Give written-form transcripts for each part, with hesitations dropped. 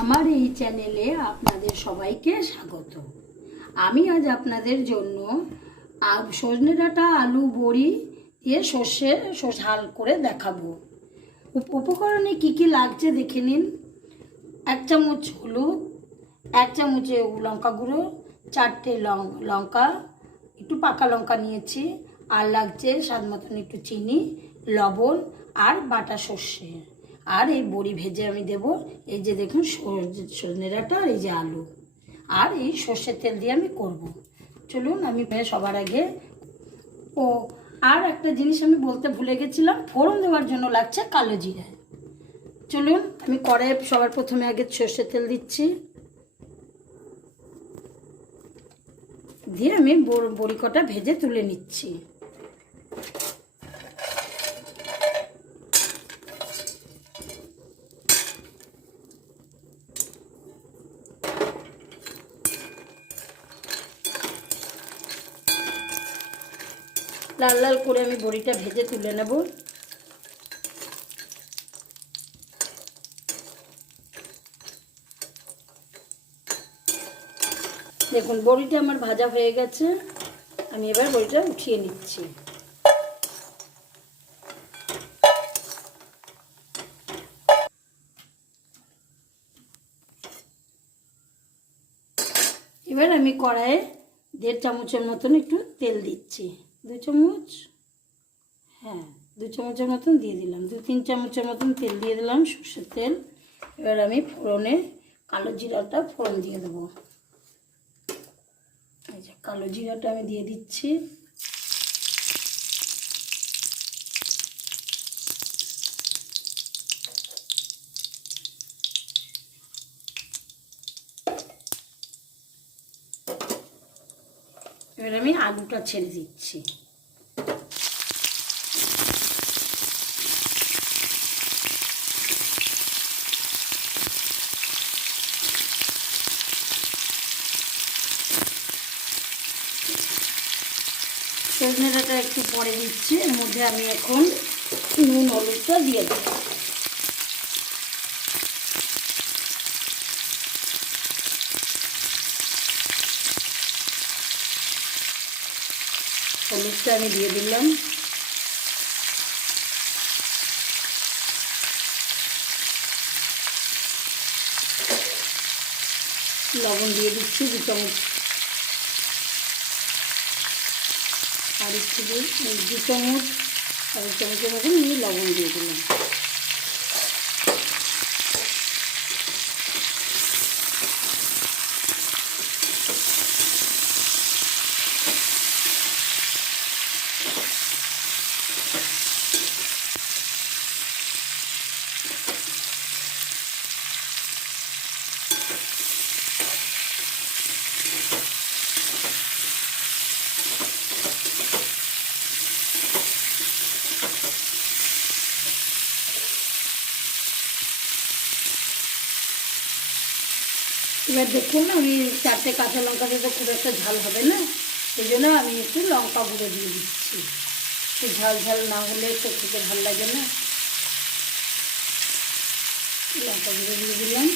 আমার এই চ্যানেলে আপনাদের সবাইকে স্বাগত। আমি আজ আপনাদের জন্য সজনে ডাঁটা আলু বড়ি দিয়ে সর্ষে ঝাল করে দেখাবো। উপকরণে কি কি লাগছে দেখে নিন। 1 চামচ হলুদ, 1 চামচ লঙ্কা গুঁড়ো, 4টে লঙ্কা, একটু পাকা লঙ্কা নিয়েছি, আর লাগছে স্বাদ মতন একটু চিনি, লবণ আর বাটা সর্ষে। আর এই বড়ি ভেজে আমি দেব। এই যে দেখুন সজনে ডাঁটা আর এই যে আলু, আর এই সর্ষের তেল দিয়ে আমি করব। চলুন আমি সবার আগে আর একটা জিনিস আমি বলতে ভুলে গেছিলাম, ফোড়ন দেওয়ার জন্য লাগছে কালো জিরা। চলুন আমি কড়াইয়ে সবার প্রথমে আগে সর্ষের তেল দিচ্ছি, দিয়ে আমি বড়ি কটা ভেজে তুলে নিচ্ছি। লাল লাল করে আমি বড়িটা ভেজে তুলে নেব। দেখুন বড়িটা আমার ভাজা হয়ে গেছে, আমি এবার বড়িটা উঠিয়ে নিচ্ছি। এবার আমি কড়াইয়ে 1.5 চামচের মতন একটু তেল দিচ্ছি। 2 চামচ, হ্যাঁ 2 চামচের মতন দিয়ে দিলাম। 2-3 চামচের মতন তেল দিয়ে দিলাম, সর্ষের তেল। এবার আমি ফোড়নে কালো জিরাটা ফোড়ন দিয়ে দেবো। এই যে কালো জিরাটা আমি দিয়ে দিচ্ছি। এবার আমি আলুটা ছেড়ে দিচ্ছি। সজনে ডাঁটা একটু পরে দিচ্ছি, এর মধ্যে আমি এখন নুন হলুদটা দিয়ে দেবো। হলুদটা আমি দিয়ে দিলাম। লবণ দিয়ে দিচ্ছি 2 চামচ, আর একটু 2 চামচ, আর 1 চামচের মতন আমি লবণ দিয়ে দিলাম। এবার দেখুন আমি 4টে কাঁচা লঙ্কা দিয়ে তো খুব একটা ঝাল হবে না, সেই জন্য আমি একটু লঙ্কা গুঁড়ো দিয়ে দিচ্ছি। একটু ঝাল ঝাল না হলে তো খেতে ভালো লাগে না। লঙ্কা গুঁড়ো দিয়ে দিলাম।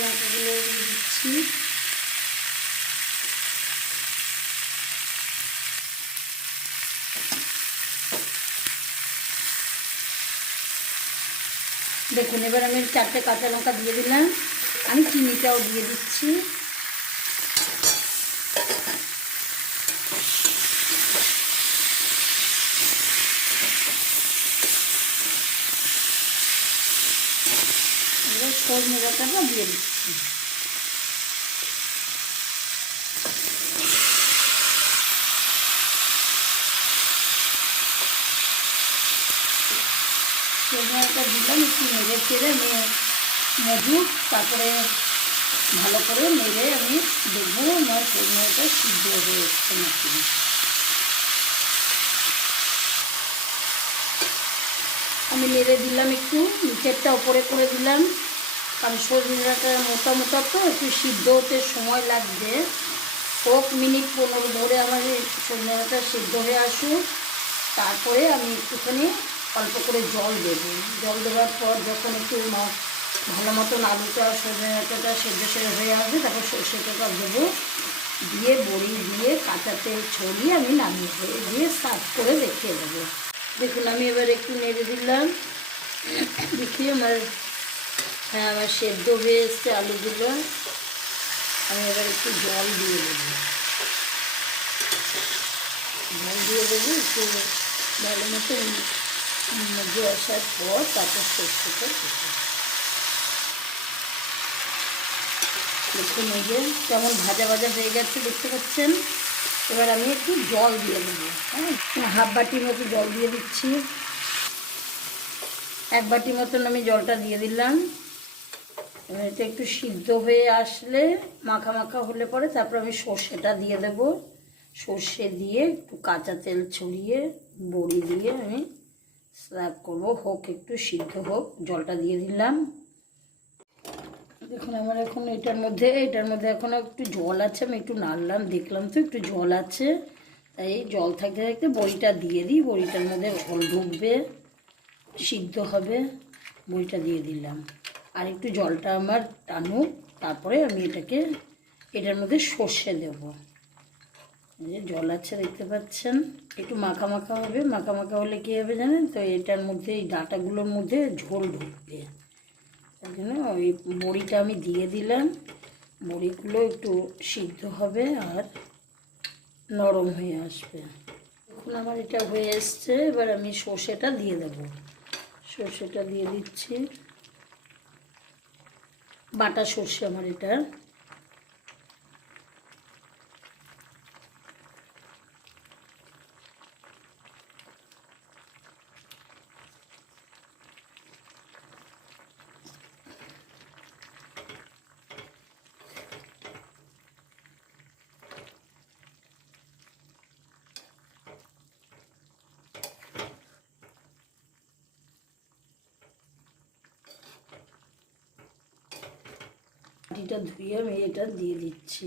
লঙ্কাগুলো দিয়ে দিচ্ছি। দেখুন এবার আমি 4টে কাঁচা লঙ্কা দিয়ে দিলাম, আমি চিনিটাও দিয়ে দিচ্ছি। এবার সজনে ডাঁটাটা দিয়ে দিচ্ছি। সজনেটা দিলাম, একটু নেড়ে চেড়ে মজুক, তারপরে ভালো করে নেড়ে আমি দেখবো আমার সজনেটা সিদ্ধ হয়ে এসছে নাকি। আমি নেড়ে দিলাম, একটু নিচেরটা উপরে করে দিলাম, কারণ সজনে ডাঁটা মোটা মোটা তো একটু সিদ্ধ হতে সময় লাগবে। হোক মিনিট 15 ধরে আমার এই সজনে ডাঁটা সিদ্ধ হয়ে আসুক, তারপরে আমি একটুখানি অল্প করে জল দেবো। জল দেওয়ার পর যখন একটু ভালো মতন আলুটা সজনে ডাঁটাটা সেদ্ধ সেদ্ধ হয়ে আসবে, তারপর সর্ষেটা দেবো, দিয়ে বড়ি দিয়ে কাঁচা তেল ছড়িয়ে আমি নামিয়ে দিয়ে সার্ভ করে দেখিয়ে দেবো। দেখুন আমি এবার একটু নেড়ে দিলাম, দেখি আমার আমার সেদ্ধ হয়ে এসছে আলুগুলো। আমি এবার একটু জল দিয়ে দেবো, একটু ভালো মতো মধ্যে আসার পর তারপর সর্ষেটা দেবো। দেখুন এই যে কেমন ভাজা ভাজা হয়ে গেছে দেখতে পাচ্ছেন। এবার আমি একটু জল দিয়ে দেবো, হ্যাঁ, হাফ বাটির মতো জল দিয়ে দিচ্ছি। 1 বাটি মতন আমি জলটা দিয়ে দিলাম। এবার এটা একটু সিদ্ধ হয়ে আসলে মাখা মাখা হলে পরে তারপর আমি সর্ষেটা দিয়ে দেব। সর্ষে দিয়ে একটু কাঁচা তেল ছড়িয়ে বড়ি দিয়ে আমি সার্ভ করবো। হোক একটু সিদ্ধ হোক, জলটা দিয়ে দিলাম। দেখুন আমার এখন এটার মধ্যে এখনও একটু জল আছে, আমি একটু নাড়লাম, দেখলাম তো একটু জল আছে, তাই জল থাকতে থাকতে বড়িটা দিয়ে দিই। বড়িটার মধ্যে জল ঢুকবে, সিদ্ধ হবে, বড়িটা দিয়ে দিলাম। আর একটু জলটা আমার টানুক, তারপরে আমি এটার মধ্যে সর্ষে দেব। এই যে জল আছে দেখতে পাচ্ছেন, একটু মাখা মাখা হবে। মাখা মাখা হলে কী হবে জানেন তো, এটার মধ্যে এই ডাঁটাগুলোর মধ্যে ঝোল ঢুকবে। তাই জন্য ওই বড়িটা আমি দিয়ে দিলাম। বড়িগুলো একটু সিদ্ধ হবে আর নরম হয়ে আসবে। এখন আমার এটা হয়ে এসছে, এবার আমি সর্ষেটা দিয়ে দেব। সর্ষেটা দিয়ে দিচ্ছি, বাটা সর্ষে আমার এটা। বাটিটা ধুয়ে আমি এটা দিয়ে দিচ্ছি।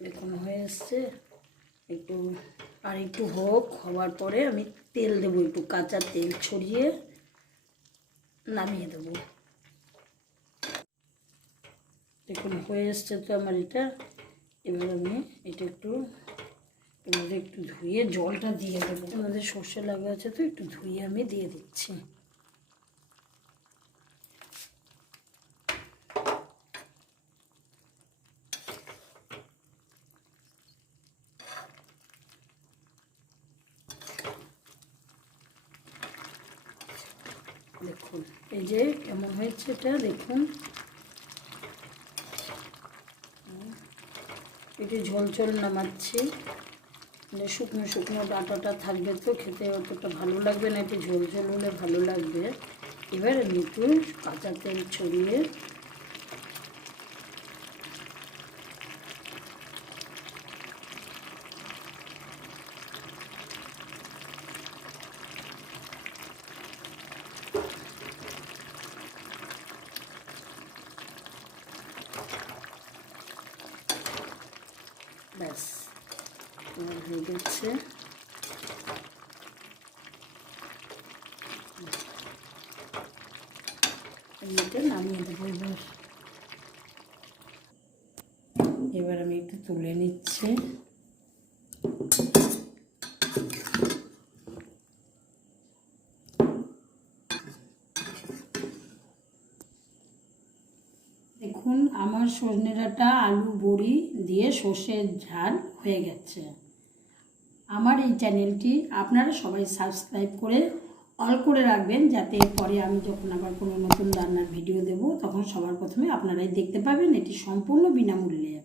দেখুন হয়ে এসছে, একটু হোক, হওয়ার পরে আমি তেল দেবো, একটু কাঁচা তেল ছড়িয়ে নামিয়ে দেবো। দেখুন হয়ে এসছে তো আমার এটা। এবার আমি এটা একটু ধুয়ে জলটা দিয়ে দেবো। আমাদের সর্ষে লাগা আছে তো একটু ধুয়ে আমি দিয়ে দিচ্ছি। দেখুন এই যে কেমন হয়েছে এটা, দেখুন একটু ঝোল ঝোল নামাচ্ছি। শুকনো শুকনো ডাঁটাটা থাকবে তো খেতে অতটা ভালো লাগবে না, একটু ঝোল ঝোল হলে ভালো লাগবে। এবার আমি একটু কাঁচা তেল ছড়িয়ে ব্যাস হয়ে গেছে। এটা নামিয়ে দেবো। এবার আমি একটু তুলে নিচ্ছি। দেখুন আমার সজনে ডাঁটা আলু বড়ি দিয়ে সর্ষের ঝাল হয়ে গেছে। আমার এই চ্যানেলটি আপনারা সবাই সাবস্ক্রাইব করে অল করে রাখবেন, যাতে পরে আমি যখন আবার কোনো নতুন রান্নার ভিডিও দেব তখন সবার প্রথমে আপনারাই দেখতে পাবেন। এটি সম্পূর্ণ বিনামূল্যে।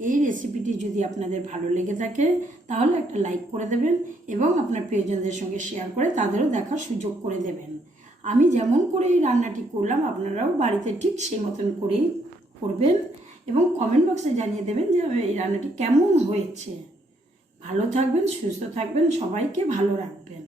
এই রেসিপিটি যদি আপনাদের ভালো লেগে থাকে তাহলে একটা লাইক করে দেবেন এবং আপনার প্রিয়জনদের সঙ্গে শেয়ার করে তাদেরও দেখার সুযোগ করে দেবেন। আমি যেমন করে এই রান্নাটি করলাম আপনারাও বাড়িতে ঠিক সেই মতন করেই করবেন এবং কমেন্ট বক্সে জানিয়ে দেবেন যে এই রান্নাটি কেমন হয়েছে। ভালো থাকবেন, সুস্থ থাকবেন, সবাইকে ভালো রাখবেন।